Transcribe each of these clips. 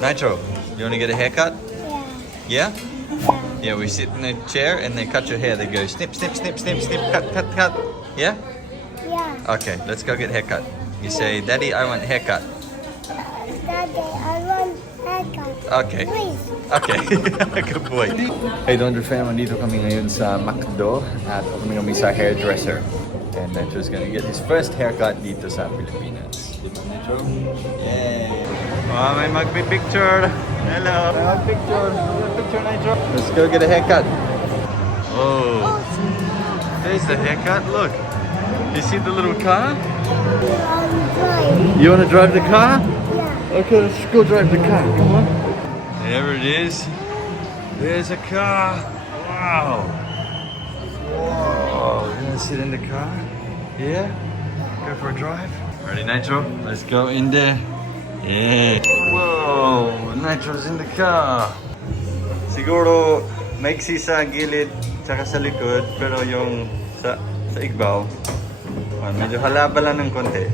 Nitro, you want to get a haircut? Yeah. Yeah? Yeah, we sit in a chair and they cut your hair. They go snip, snip, snip, snip, snip, cut, cut, cut. Yeah? Yeah. Okay, let's go get a haircut. You say, Daddy, I want haircut. Daddy, I want haircut. Okay. Please. Okay, good boy. Hey, Dondra fam, nandito kami ngayon sa McDo at kami sa hairdresser. And Nitro's gonna get his first haircut dito sa Pilipinas. Dito, Nitro? Yay! Oh, may magpipicture. Hello. Magpicture. Picture, Nitro. Let's go get a haircut. Oh. There's the haircut. Look. You see the little car? You want to drive the car? Yeah. Okay, let's go drive the car. Come on. There it is. There's a car. Wow. Whoa. You want to sit in the car? Yeah? Go for a drive? Ready, Nitro? Let's go in there. Yeah. Whoa. Nitro's in the car. Siguro, maiksi sa gilid tsaka sa likod, pero yung sa igbaw, medyo halaba lang ng konti.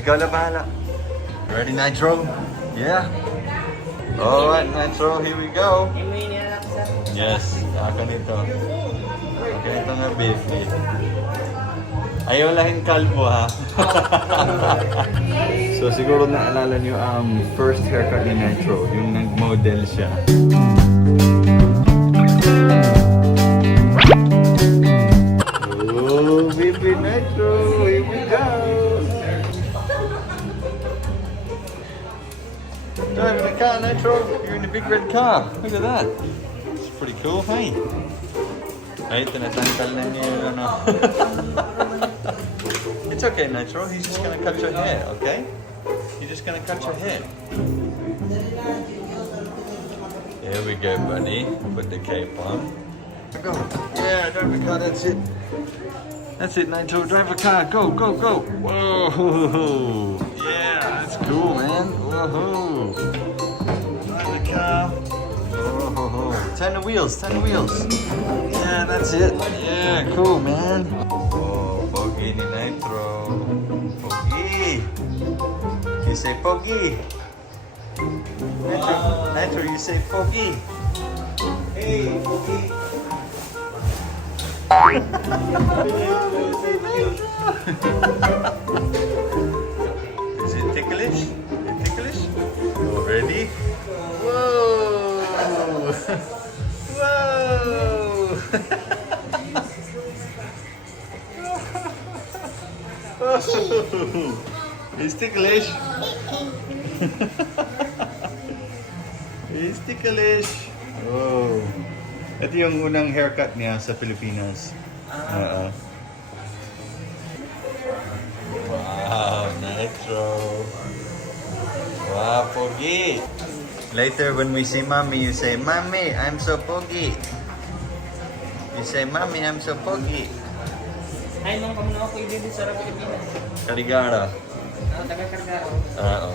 Ikaw na bahala. Ready, Nitro? Yeah? Alright, Nitro, here we go. Yes, ganito. Ganito nga, baby. Ayaw lahin kalbo, ha? So, siguro naalala nyo ang first haircut ni Nitro, yung nag-model siya. Oh, baby Nitro, here we go. Driving the car, Nitro. You're in a big red car. Look at that. It's pretty cool, hey? Ay, tinatanggal na niya yung ano. It's okay, Nitro. He's just gonna cut your hair, okay? He's just gonna cut your hair. There we go, buddy. Put the cape on. Go. Yeah, drive the car. That's it. That's it, Nitro. Drive the car. Go, go, go. Whoa. Yeah, that's cool, man. Whoa. Drive the car. Whoa. Turn the wheels. Turn the wheels. Yeah, that's it. Yeah, cool, man. Oh, Pogi ni Nitro. Pogi. You say Pogi. Nitro, you say Pogi. Hey, Pogi. Is it ticklish? Is it ticklish? Oh, ready? Whoa! Whoa! It's ticklish. It's ticklish. Oh. Ito yung unang haircut niya sa Pilipinas. Wow, Nitro. Wow, Pogi. Later when we see Mommy, you say, Mommy, I'm so Pogi. You say, Mommy, I'm so Pogi. Ay, nung kami na ako dito sa Pilipinas. Karigara. Taga-Kargaro. Oo.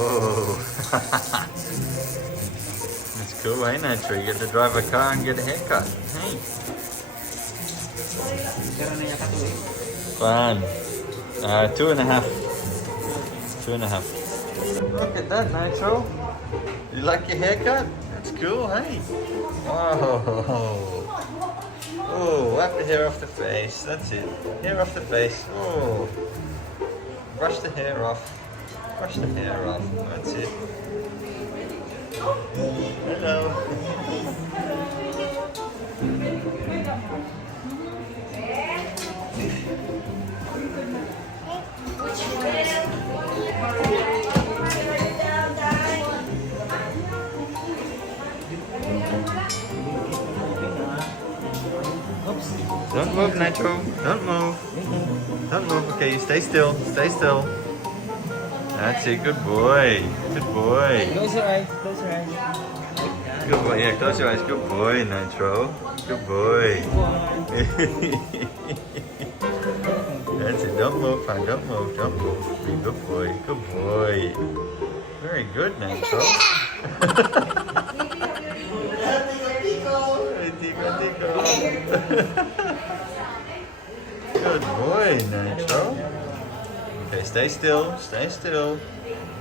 Oh. That's cool, ain't it? You get to drive a car and get a haircut. Hey. Fun. 2.5. 2.5. Look at that, Nitro. You like your haircut? That's cool, hey? Oh. Oh, wipe the hair off the face. That's it. Hair off the face. Oh. Brush the hair off. Brush the hair off. That's it. Hello. Don't move, Nitro. Don't move. Don't move. Okay, stay still. Stay still. That's it. Good boy. Good boy. Close your eyes. Close your eyes. Good boy. Yeah, close your eyes. Good boy, Nitro. Good boy. That's it. Don't move, hon. Don't move. Don't move. Be good boy. Good boy. Very good, Nitro. Tico, tico. Good boy. boy, Nitro. Okay, stay still, stay still.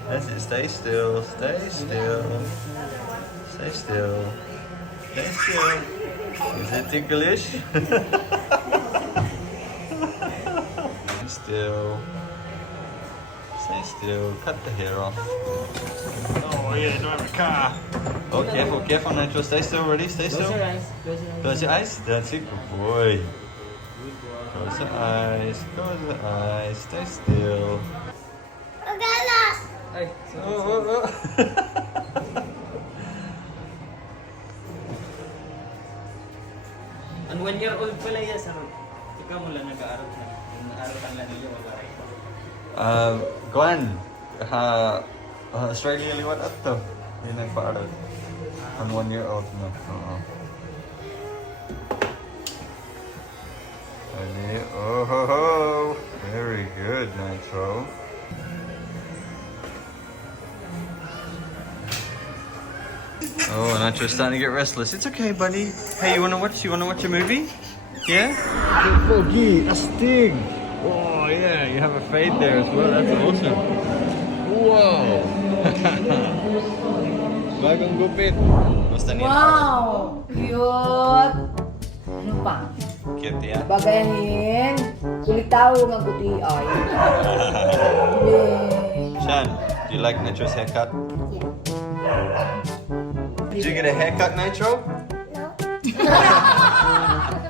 That's it, stay still, stay still. Stay still. Stay still. Is it ticklish? Stay still. Stay still. Cut the hair off. Oh yeah, drive a car. Oh, careful, careful, Nitro. Stay still, ready? Stay Close still. your eyes. Close your eyes. Close your eyes. That's it, good boy. Close your eyes. Close your eyes. Stay still. Ay, Oh. Ang 1-year-old pala yan, sir. Ikaw mo lang nag-aaral na. Nag-aaral ka lang nila, wala rin. Glenn, Australia liwat ato. Hindi nagpaaral. Ang 1-year-old na. Ready? Oh ho ho! Very good, Nitro. Oh, Nitro's starting to get restless. It's okay, buddy. Hey, you wanna watch a movie? Yeah? Ampogi, astig. Oh yeah, you have a fade there as well. That's awesome. Whoa. Bagong gupit. Basta niya. Wow! Cute! Ano pa? Cute yan. Bagayahin. Kulitaw ng puti ay. Shan, do you like Nitro's haircut? Did you get a haircut, Nitro?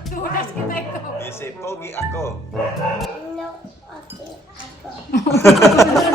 Tunas kita ito. You say, Pogi ako. No, okay, I go.